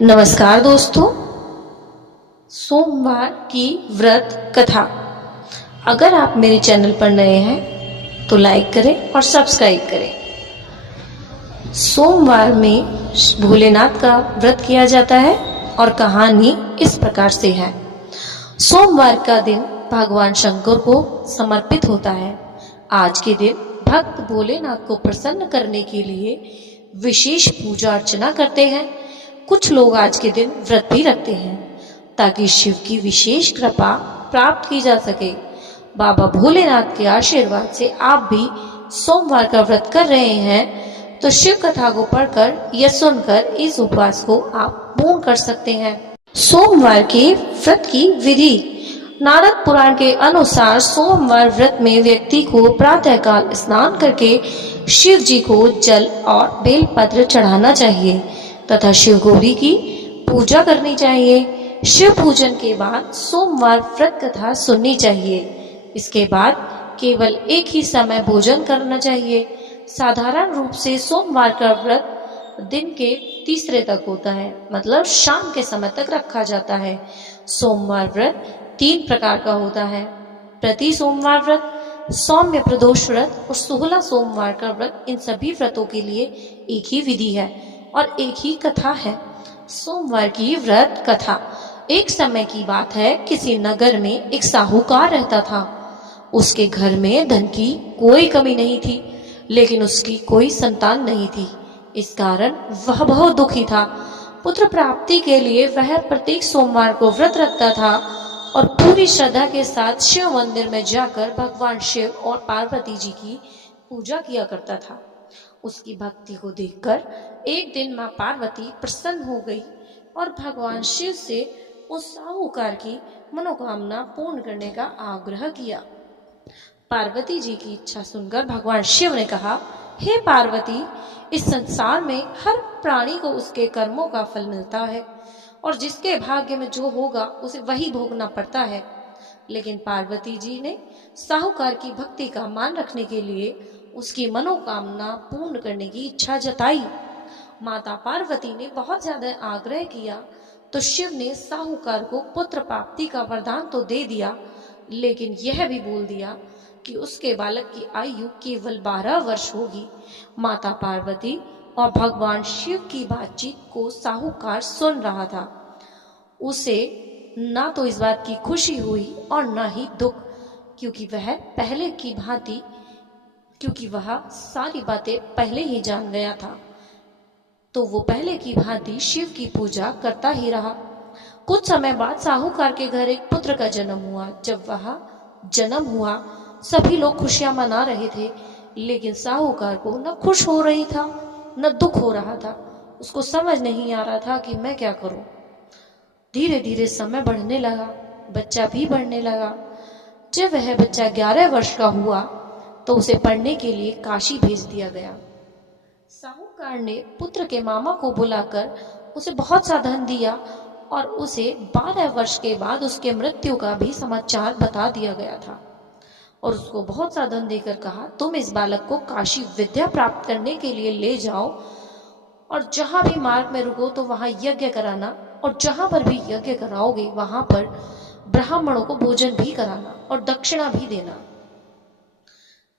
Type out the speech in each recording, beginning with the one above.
नमस्कार दोस्तों। सोमवार की व्रत कथा। अगर आप मेरे चैनल पर नए हैं तो लाइक करें और सब्सक्राइब करें। सोमवार में भोलेनाथ का व्रत किया जाता है और कहानी इस प्रकार से है। सोमवार का दिन भगवान शंकर को समर्पित होता है। आज के दिन भक्त भोलेनाथ को प्रसन्न करने के लिए विशेष पूजा अर्चना करते हैं। कुछ लोग आज के दिन व्रत भी रखते हैं ताकि शिव की विशेष कृपा प्राप्त की जा सके। बाबा भोलेनाथ के आशीर्वाद से आप भी सोमवार का व्रत कर रहे हैं तो शिव कथा को पढ़कर या सुनकर इस उपवास को आप पूर्ण कर सकते हैं। सोमवार के व्रत की विधि। नारद पुराण के अनुसार सोमवार व्रत में व्यक्ति को प्रातःकाल स्नान करके शिव जी को जल और बेलपत्र चढ़ाना चाहिए तथा शिव गौरी की पूजा करनी चाहिए। शिव पूजन के बाद सोमवार व्रत कथा सुननी चाहिए। इसके बाद केवल एक ही समय भोजन करना चाहिए। साधारण रूप से सोमवार का व्रत दिन के तीसरे तक होता है, मतलब शाम के समय तक रखा जाता है। सोमवार व्रत 3 प्रकार का होता है: प्रति सोमवार व्रत, सौम्य प्रदोष व्रत और 16 सोमवार का व्रत। इन सभी व्रतों के लिए एक ही विधि है और एक ही कथा है। सोमवार की व्रत कथा। एक समय की बात है, किसी नगर में एक साहूकार रहता था। उसके घर में धन की कोई कमी नहीं थी, लेकिन उसकी कोई संतान नहीं थी। इस कारण वह बहुत दुखी था। पुत्र प्राप्ति के लिए वह प्रत्येक सोमवार को व्रत रखता था और पूरी श्रद्धा के साथ शिव मंदिर में जाकर भगवान शिव और पार्वती जी की पूजा किया करता था। उसकी भक्ति को देखकर एक दिन मां पार्वती प्रसन्न हो गई और भगवान शिव से उस साहूकार की मनोकामना पूर्ण करने का आग्रह किया। पार्वती जी की इच्छा सुनकर भगवान शिव ने कहा, हे पार्वती, इस संसार में हर प्राणी को उसके कर्मों का फल मिलता है और जिसके भाग्य में जो होगा उसे वही भोगना पड़ता है। लेकिन पार्वती जी ने साहूकार की भक्ति का मान रखने के लिए उसकी मनोकामना पूर्ण करने की इच्छा जताई। माता पार्वती ने बहुत ज्यादा आग्रह किया तो शिव ने साहूकार को पुत्र प्राप्ति का वरदान तो दे दिया, लेकिन यह भी बोल दिया कि उसके बालक की आयु केवल 12 वर्ष होगी। माता पार्वती और भगवान शिव की बातचीत को साहूकार सुन रहा था। उसे ना तो इस बात की खुशी हुई और ना ही दुख, क्योंकि वह सारी बातें पहले ही जान गया था। तो वो पहले की भांति शिव की पूजा करता ही रहा। कुछ समय बाद साहूकार के घर एक पुत्र का जन्म हुआ। जब वह जन्म हुआ सभी लोग खुशियां मना रहे थे, लेकिन साहूकार को न खुश हो रही था न दुख हो रहा था। उसको समझ नहीं आ रहा था कि मैं क्या करूं। धीरे धीरे समय बढ़ने लगा, बच्चा भी बढ़ने लगा। जब वह बच्चा 11 वर्ष का हुआ तो उसे पढ़ने के लिए काशी भेज दिया गया। साहूकार ने पुत्र के मामा को बुलाकर उसे बहुत सा धन दिया और उसे 12 वर्ष के बाद उसके मृत्यु का भी समाचार बता दिया गया था और उसको बहुत सा धन देकर कहा, तुम इस बालक को काशी विद्या प्राप्त करने के लिए ले जाओ और जहां भी मार्ग में रुको तो वहां यज्ञ कराना और जहां पर भी यज्ञ कराओगे वहां पर ब्राह्मणों को भोजन भी कराना और दक्षिणा भी देना।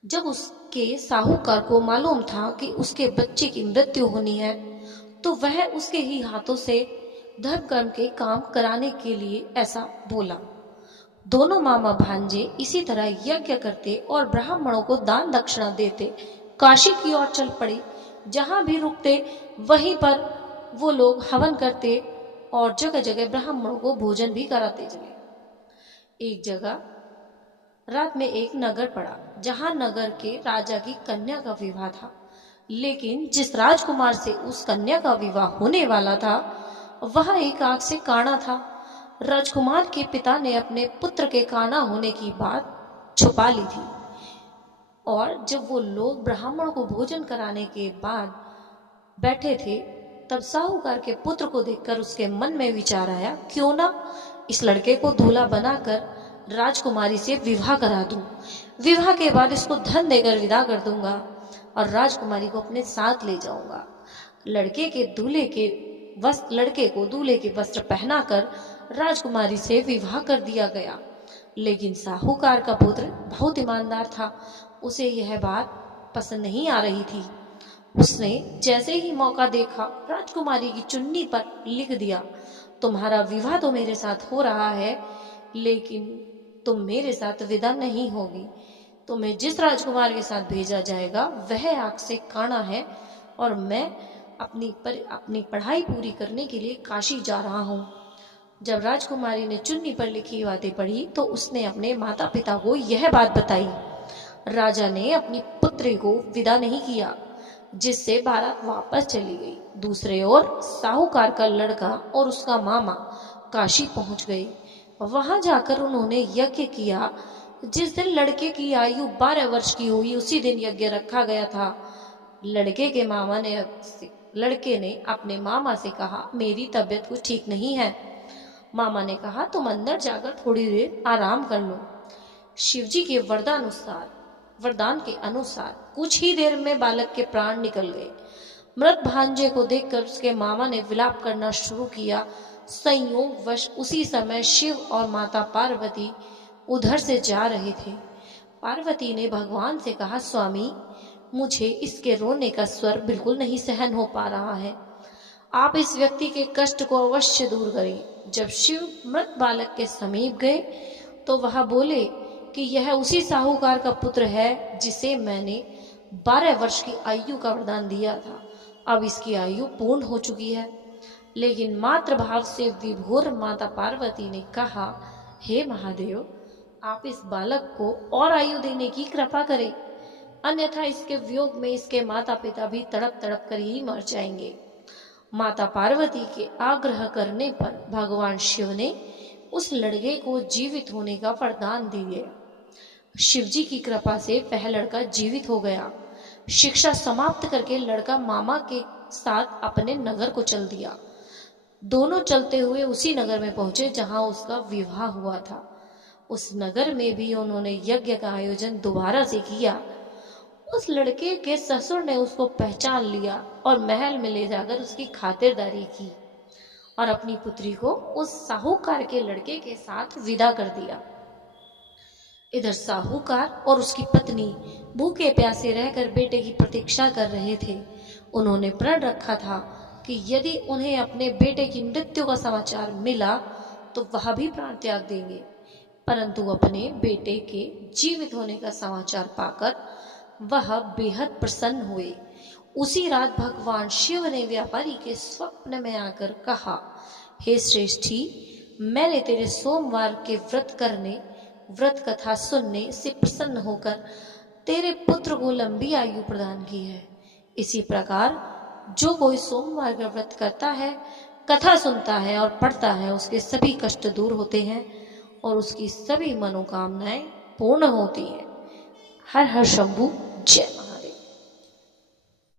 जब उसके साहूकार को मालूम था कि उसके बच्चे की मृत्यु होनी है तो वह उसके ही हाथों से धर्म कर्म के काम कराने के लिए ऐसा बोला। दोनों मामा भांजे इसी तरह यज्ञ करते और ब्राह्मणों को दान दक्षिणा देते काशी की ओर चल पड़े। जहां भी रुकते वहीं पर वो लोग हवन करते और जगह जगह ब्राह्मणों को भोजन भी कराते चले। एक जगह रात में एक नगर पड़ा जहां नगर के राजा की कन्या का विवाह था, लेकिन जिस राजकुमार से उस कन्या का विवाह होने वाला था वह एक आंख से काना था। राजकुमार के पिता ने अपने पुत्र के काना होने की बात छुपा ली थी और जब वो लोग ब्राह्मणों को भोजन कराने के बाद बैठे थे तब साहूकार के पुत्र को देखकर उसके मन में विचार आया, क्यों ना इस लड़के को दूल्हा बनाकर राजकुमारी से विवाह करा दूं। विवाह के बाद इसको धन देकर विदा कर दूंगा और राजकुमारी को अपने साथ ले जाऊंगा। लड़के के दूल्हे के लड़के को दूल्हे के वस्त्र पहनाकर राजकुमारी से विवाह कर दिया गया। लेकिन साहूकार का पुत्र बहुत ईमानदार था, उसे यह बात पसंद नहीं आ रही थी। उसने जैसे ही मौका देखा राजकुमारी की चुन्नी पर लिख दिया, तुम्हारा विवाह तो मेरे साथ हो रहा है, लेकिन तुम मेरे साथ विदा नहीं होगी। तुम्हें जिस राजकुमार के साथ भेजा जाएगा वह आग से काना है और मैं अपनी पढ़ाई पूरी करने के लिए काशी जा रहा हूँ। जब राजकुमारी ने चुन्नी पर लिखी बातें पढ़ी तो उसने अपने माता पिता को यह बात बताई। राजा ने अपनी पुत्री को विदा नहीं किया, जिससे बारात वापस चली गई। दूसरे ओर साहूकार का लड़का और उसका मामा काशी पहुंच गए। वहां जाकर उन्होंने यज्ञ किया। जिस दिन लड़के की आयु 12 वर्ष की हुई उसी दिन यज्ञ रखा गया था। लड़के ने अपने मामा से कहा, मेरी तबीयत कुछ ठीक नहीं है। मामा ने कहा, तुम अंदर जाकर थोड़ी देर आराम कर लो। शिवजी के वरदान के अनुसार कुछ ही देर में बालक के प्राण निकल गए। मृत भांजे को देखकर उसके मामा ने विलाप करना शुरू किया। संयोगवश उसी समय शिव और माता पार्वती उधर से जा रहे थे। पार्वती ने भगवान से कहा, स्वामी, मुझे इसके रोने का स्वर बिल्कुल नहीं सहन हो पा रहा है। आप इस व्यक्ति के कष्ट को अवश्य दूर करें। जब शिव मृत बालक के समीप गए तो वह बोले कि यह उसी साहूकार का पुत्र है जिसे मैंने 12 वर्ष की आयु का वरदान दिया था। अब इसकी आयु पूर्ण हो चुकी है। लेकिन मातृभाव से विभोर माता पार्वती ने कहा, हे महादेव, आप इस बालक को और आयु देने की कृपा करें, अन्यथा इसके वियोग में इसके माता पिता भी तड़प तड़प कर ही मर जाएंगे। माता पार्वती के आग्रह करने पर भगवान शिव ने उस लड़के को जीवित होने का वरदान दे दिया। शिवजी की कृपा से वह लड़का जीवित हो गया। शिक्षा समाप्त करके लड़का मामा के साथ अपने नगर को चल दिया। दोनों चलते हुए उसी नगर में पहुंचे जहां उसका विवाह हुआ था। उस नगर में भी उन्होंने यज्ञ का आयोजन दोबारा से किया। उस लड़के के ससुर ने उसको पहचान लिया और महल में ले जाकर उसकी खातिरदारी की और अपनी पुत्री को उस साहूकार के लड़के के साथ विदा कर दिया। इधर साहूकार और उसकी पत्नी भूखे प्यासे रहकर बेटे की प्रतीक्षा कर रहे थे। उन्होंने प्रण रखा था कि यदि उन्हें अपने बेटे की मृत्यु का समाचार मिला तो वह भी प्राण त्याग देंगे। परंतु अपने बेटे के जीवित होने का समाचार पाकर वह बेहद प्रसन्न हुए। उसी रात भगवान शिव ने व्यापारी के स्वप्न में आकर कहा, हे श्रेष्ठी, मैंने तेरे सोमवार के व्रत कथा सुनने से प्रसन्न होकर तेरे पुत्र को लंबी आयु प्रदान की है। इसी प्रकार जो कोई सोमवार का व्रत करता है, कथा सुनता है और पढ़ता है, उसके सभी कष्ट दूर होते हैं और उसकी सभी मनोकामनाएं पूर्ण होती हैं। हर हर शंभू, जय।